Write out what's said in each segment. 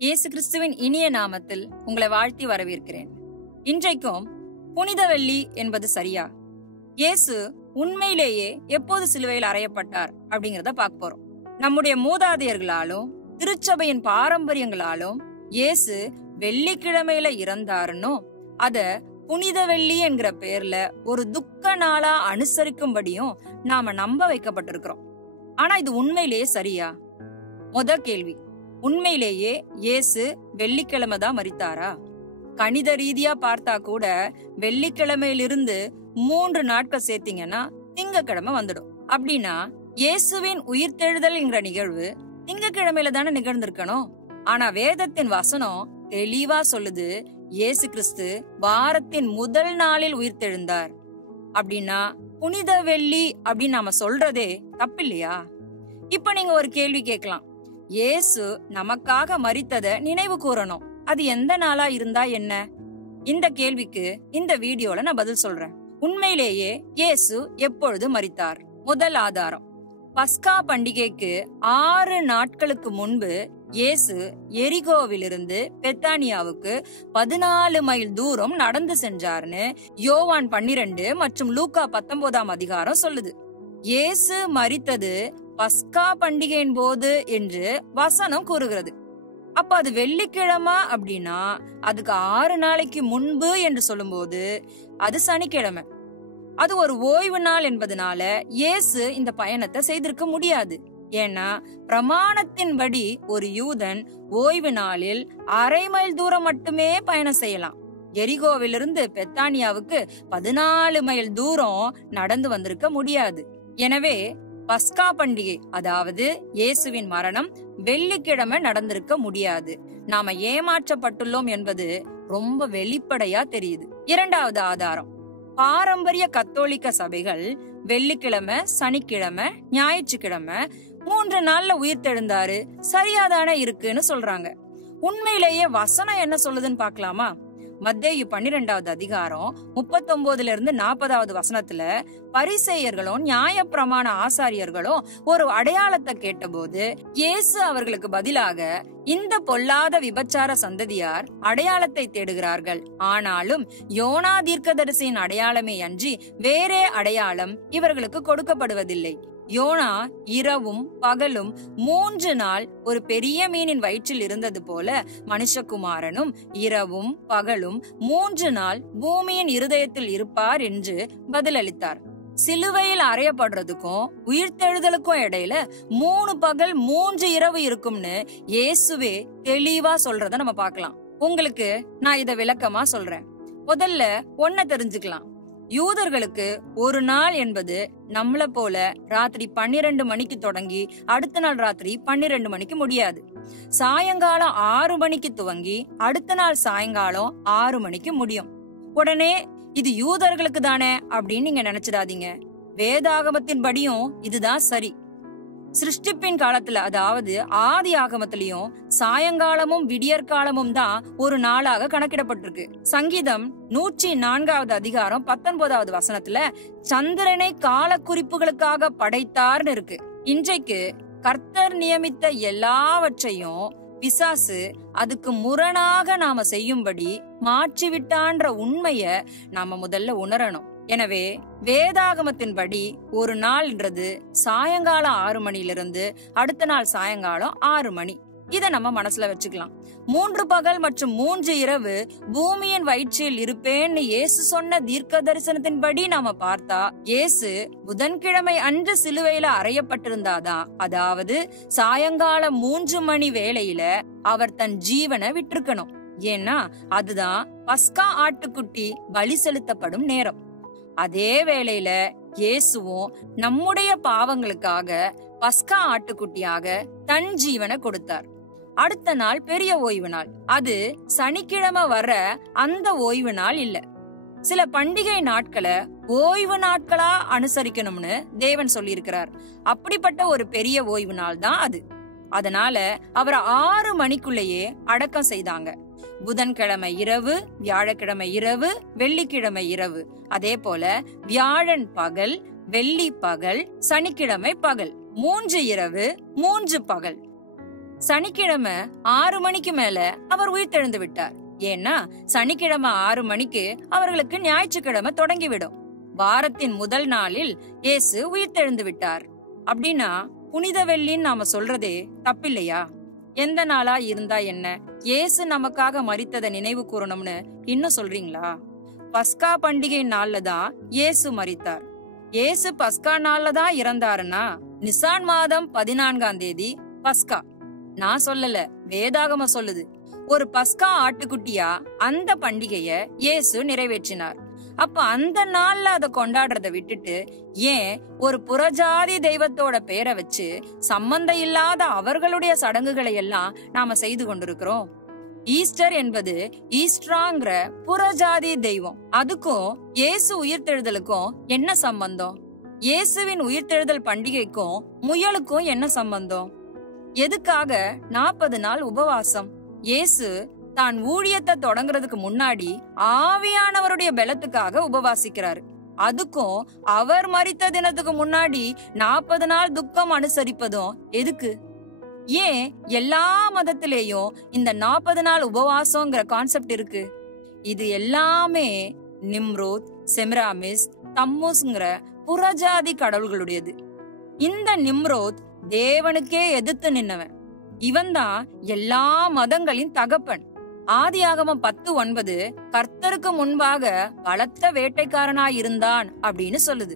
இயேசு கிறிஸ்துவின் இனிய நாமத்தில் உங்களை வாழ்த்தி வரவேற்கிறேன். இன்றைக்கும் புனித வெள்ளி என்பது சரியா? இயேசு உண்மையிலேயே எப்போது சிலுவையில் அறையப்பட்டார் அப்படிங்கறத பார்க்க போறோம். நம்முடைய மூதாதையர்களாலும் திருச்சபையின் பாரம்பரியங்களாலும் இயேசு வெள்ளிக்கிழமையில இறந்தாருன்னு அத புனித வெள்ளி என்கிற பேர்ல ஒரு துக்க நாளா அனுசரிக்கும்படியும் நாம நம்ப வைக்கப்பட்டிருக்கிறோம். ஆனா இது உண்மையிலேயே சரியா? முத கேள்வி, உண்மையிலேயே இயேசு வெள்ளிக்கிழமை தான் மரித்தாரா? கணித ரீதியா பார்த்தா கூட வெள்ளிக்கிழமையிலிருந்து 3 நாட்கள் சேர்த்தீங்கன்னா திங்கக்கிழமை வந்துடும். அப்படின்னா இயேசுவின் உயிர்த்தெழுதல்ங்கிற நிகழ்வு திங்கக்கிழமையில தானே நிகழ்ந்திருக்கணும். ஆனா வேதத்தின் வசனம் தெளிவா சொல்லுது, இயேசு கிறிஸ்து வாரத்தின் முதல் நாளில் உயிர்த்தெழுந்தார். அப்படின்னா புனித வெள்ளி அப்படின்னு நாம சொல்றதே தப்பில்லையா? இப்ப நீங்க ஒரு கேள்வி கேட்கலாம், இயேசு நமக்காக மரித்ததை நினைவு கூறணும், அது எந்த நாளா இருந்தா என்ன? இந்த கேள்விக்கு இந்த வீடியோல நான் பதில் சொல்றேன். உண்மையிலேயே இயேசு எப்பொழுது மரித்தார்? முதல் ஆதாரம், பஸ்கா பண்டிகைக்கு 6 நாட்களுக்கு முன்பு இயேசு எரிகோவிலிருந்து பெத்தானியாவுக்கு 14 மைல் தூரம் நடந்து சென்றார்னு யோவான் 12 மற்றும் லூக்கா 19 அதிகாரம் சொல்லுது. இயேசு மரித்தது பஸ்கா பண்டிகையின் போது என்று வசனம் கூறுகிறது. அப்ப அது வெள்ளிக்கிழமை அப்படின்னா அதுக்கு 6 நாளைக்கு முன்பு என்று சொல்லும்போது அது சனிக்கிழமை. அது ஒரு ஓய்வு நாள் என்பதனால இயேசு இந்த பயணத்தை செய்திருக்க முடியாது. ஏன்னா பிரமாணத்தின்படி ஒரு யூதன் ஓய்வு நாளில் 1/2 மைல் தூரம் மட்டுமே பயணம் செய்யலாம். எரிகோவிலிருந்து பெத்தானியாவுக்கு 14 மைல் தூரம் நடந்து வந்திருக்க முடியாது. எனவே பஸ்கா பண்டிகை, அதாவது இயேசுவின் மரணம் வெள்ளிக்கிழமை நடந்திருக்க முடியாது. நாம ஏமாற்றப்பட்டுள்ளோம் என்பது ரொம்ப வெளிப்படையா தெரியுது. இரண்டாவது ஆதாரம், பாரம்பரிய கத்தோலிக்க சபைகள் வெள்ளிக்கிழமை, சனிக்கிழமை, ஞாயிற்றுக்கிழமை 3 நாள்ல உயிர்த்தெழுந்தாரு சரியாதானே இருக்குன்னு சொல்றாங்க. உண்மையிலேயே வசனம் என்ன சொல்லுதுன்னு பாக்கலாமா? மத்தேயு 12 அதிகாரம் 39 40 வசனத்துல பரிசேயர்களும் நியாயப்பிரமாண ஆசாரியர்களும் ஒரு அடையாளத்தை கேட்டபோது இயேசு அவர்களுக்கு பதிலாக, இந்த பொல்லாத விபச்சார சந்ததியார் அடையாளத்தை தேடுகிறார்கள், ஆனாலும் யோனா தீர்க்கதரிசியின் அடையாளமே அன்றி வேறே அடையாளம் இவர்களுக்கு கொடுக்கப்படுவதில்லை. யோனா இரவும் பகலும் 3 நாள் ஒரு பெரிய மீனின் வயிற்றில் இருந்தது போல மனுஷகுமாரனும் இரவும் பகலும் 3 நாள் பூமியின் இருதயத்தில் இருப்பார் என்று பதிலளித்தார். சிலுவையில் அறையப்படுறதுக்கும் உயிர்த்தெழுதலுக்கும் இடையில 3 பகல் 3 இரவு இருக்கும்னு இயேசுவே தெளிவா சொல்றத நம்ம பார்க்கலாம். உங்களுக்கு நான் இத விளக்கமா சொல்றேன். முதல்ல ஒன்ன தெரிஞ்சுக்கலாம். யூதர்களுக்கு ஒரு நாள் என்பது நம்மள போல ராத்திரி 12 மணிக்கு தொடங்கி அடுத்த நாள் ராத்திரி 12 மணிக்கு முடியாது. சாயங்காலம் 6 மணிக்கு துவங்கி அடுத்த நாள் சாயங்காலம் 6 மணிக்கு முடியும். உடனே இது யூதர்களுக்கு தானே அப்படின்னு நீங்க நினைச்சிடாதீங்க. வேதாகமத்தின் படியும் இதுதான் சரி. சிருஷ்டிப்பின் காலத்துல, அதாவது ஆதி ஆகமத்திலையும் சாயங்காலமும் விடியற்காலமும் தான் ஒரு நாளாக கணக்கிடப்பட்டிருக்கு. சங்கீதம் 104 அதிகாரம் 19 வசனத்துல சந்திரனை கால குறிப்புகளுக்காக படைத்தார்னு இருக்கு. இன்றைக்கு கர்த்தர் நியமித்த எல்லாவற்றையும் பிசாசு அதுக்கு முரணாக நாம செய்யும்படி மாற்றிவிட்டான்ற உண்மைய நாம முதல்ல உணரணும். எனவே வேதாகமத்தின்படி ஒரு நாள்ன்றது சாயங்காலம் 6 மணிலிருந்து அடுத்த நாள் சாயங்காலம் 6 மணி. இத நம்ம மனசுல வச்சுக்கலாம். 3 பகல் மற்றும் 3 இரவு பூமியின் வயிற்றில் இருப்பேன்னு இயேசு சொன்ன தீர்க்க தரிசனத்தின்படி நாம பார்த்தா இயேசு புதன்கிழமை அன்று சிலுவையில அறையப்பட்டிருந்தாதான், அதாவது சாயங்காலம் 3 மணி வேளையில அவர் தன் ஜீவனை விட்டிருக்கணும். ஏன்னா அதுதான் பஸ்கா ஆட்டுக்குட்டி பலி செலுத்தப்படும் நேரம். அதே வேளையில இயேசுவும் நம்முடைய பாவங்களுக்காக பஸ்கா ஆட்டுக்குட்டியாக தன் ஜீவனை கொடுத்தார். அடுத்த நாள் பெரிய ஓய்வு நாள். அது சனிக்கிழமை வர்ற அந்த ஓய்வு நாள் இல்ல. சில பண்டிகை நாட்களை ஓய்வு நாட்களா அனுசரிக்கணும்னு தேவன் சொல்லியிருக்கிறார். அப்படிப்பட்ட ஒரு பெரிய ஓய்வு நாள் தான் அது. அதனால அவரை 6 மணிக்குள்ளேயே அடக்கம் செய்தாங்க. புதன்கிழமை இரவு, வியாழக்கிழமை இரவு, வெள்ளிக்கிழமை இரவு, அதே போல வியாழன் பகல், வெள்ளி பகல், சனிக்கிழமை பகல், 3 இரவு 3 பகல். சனிக்கிழமை 6 மணிக்கு மேல அவர் உயிர்த்தெழுந்து விட்டார். ஏன்னா சனிக்கிழமை 6 மணிக்கு அவர்களுக்கு ஞாயிற்றுக்கிழமை தொடங்கிவிடும். வாரத்தின் முதல் நாளில் இயேசு உயிர்த்தெழுந்து விட்டார். அப்படின்னா புனித வெள்ளின்னு நாம சொல்றதே தப்பில்லையா? எந்த நாளா இருந்தா என்ன, இயேசு நமக்காக மரித்ததை நினைவு கூறணும்னு இன்னும் சொல்றீங்களா? பஸ்கா பண்டிகை நாள்ல தான் இயேசு மரித்தார். இயேசு பஸ்கா நாள்ல தான் இறந்தாருன்னா நிசான் மாதம் 14ஆம் தேதி பஸ்கா. நான் சொல்லல, வேதாகமம் சொல்லுது. ஒரு பஸ்கா ஆட்டுக்குட்டியா அந்த பண்டிகைய இயேசு நிறைவேற்றினார். அப்ப அந்த நாள்ல அதை கொண்டாடுறத விட்டுட்டு ஏன் ஒரு புறஜாதி தெய்வத்தோட பேரை வச்சு சம்பந்தம் இல்லாத அவர்களுடைய சடங்குகளை எல்லாம் நாம செய்து கொண்டிருக்கிறோம்? ஈஸ்டர் என்பது ஈஸ்டராங்கிற புறஜாதி தெய்வம். அதுக்கும் இயேசு உயிர்த்தெழுதலுக்கும் என்ன சம்பந்தம்? இயேசுவின் உயிர்த்தெழுதல் பண்டிகைக்கும் முயலுக்கும் என்ன சம்பந்தம்? எதுக்காக 40 நாள் உபவாசம்? இயேசு தான் ஊழியத்தை தொடங்குறதுக்கு முன்னாடி ஆவியானவருடைய பலத்துக்காக உபவாசிக்கிறாரு. அதுக்கும் அவர் மரித்த தினத்துக்கு முன்னாடி 40 நாள் துக்கம் அனுசரிப்பதும் எதுக்கு? ஏன் எல்லா மதத்திலேயும் இந்த 40 நாள் உபவாசங்கிற கான்செப்ட் இருக்கு? இது எல்லாமே நிம்ரோத், செமிராமிஸ், தம்மூஸ்ங்கிற புறஜாதி கடவுள்களுடையது. இந்த நிம்ரோத் தேவனுக்கே எதிர்த்து நின்னவன். இவன் தான் எல்லா மதங்களின் தகப்பன். ஆதியாகமம் 10:9 கர்த்தருக்கு முன்பாக பலத்த வேட்டைக்காரனாய் இருந்தான் அப்படின்னு சொல்லுது.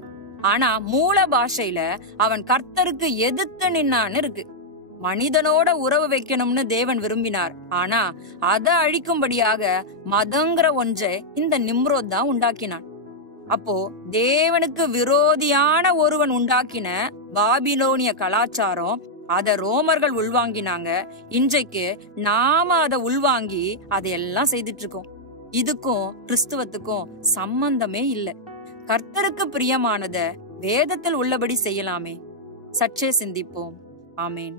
ஆனா மூல பாஷையில அவன் கர்த்தருக்கு எதிர்த்து நின்னான்னு இருக்கு. மனிதனோட உறவு வைக்கணும்னு தேவன் விரும்பினார். ஆனா அதை அழிக்கும்படியாக மதங்கிற ஒன்றை இந்த நிம்ரோத் தான் உண்டாக்கினான். அப்போ தேவனுக்கு விரோதியான ஒருவன் உண்டாக்கின பாபிலோனிய கலாச்சாரம் அத ரோமர்கள் உள்வாங்கினாங்க. இன்றைக்கு நாம அதை உள்வாங்கி அதையெல்லாம் செய்துட்டு இருக்கோம். இதுக்கும் கிறிஸ்துவத்துக்கும் சம்பந்தமே இல்லை. கர்த்தருக்கு பிரியமானத வேதத்தில் உள்ளபடி செய்யலாமே. சற்றே சிந்திப்போம். ஆமேன்.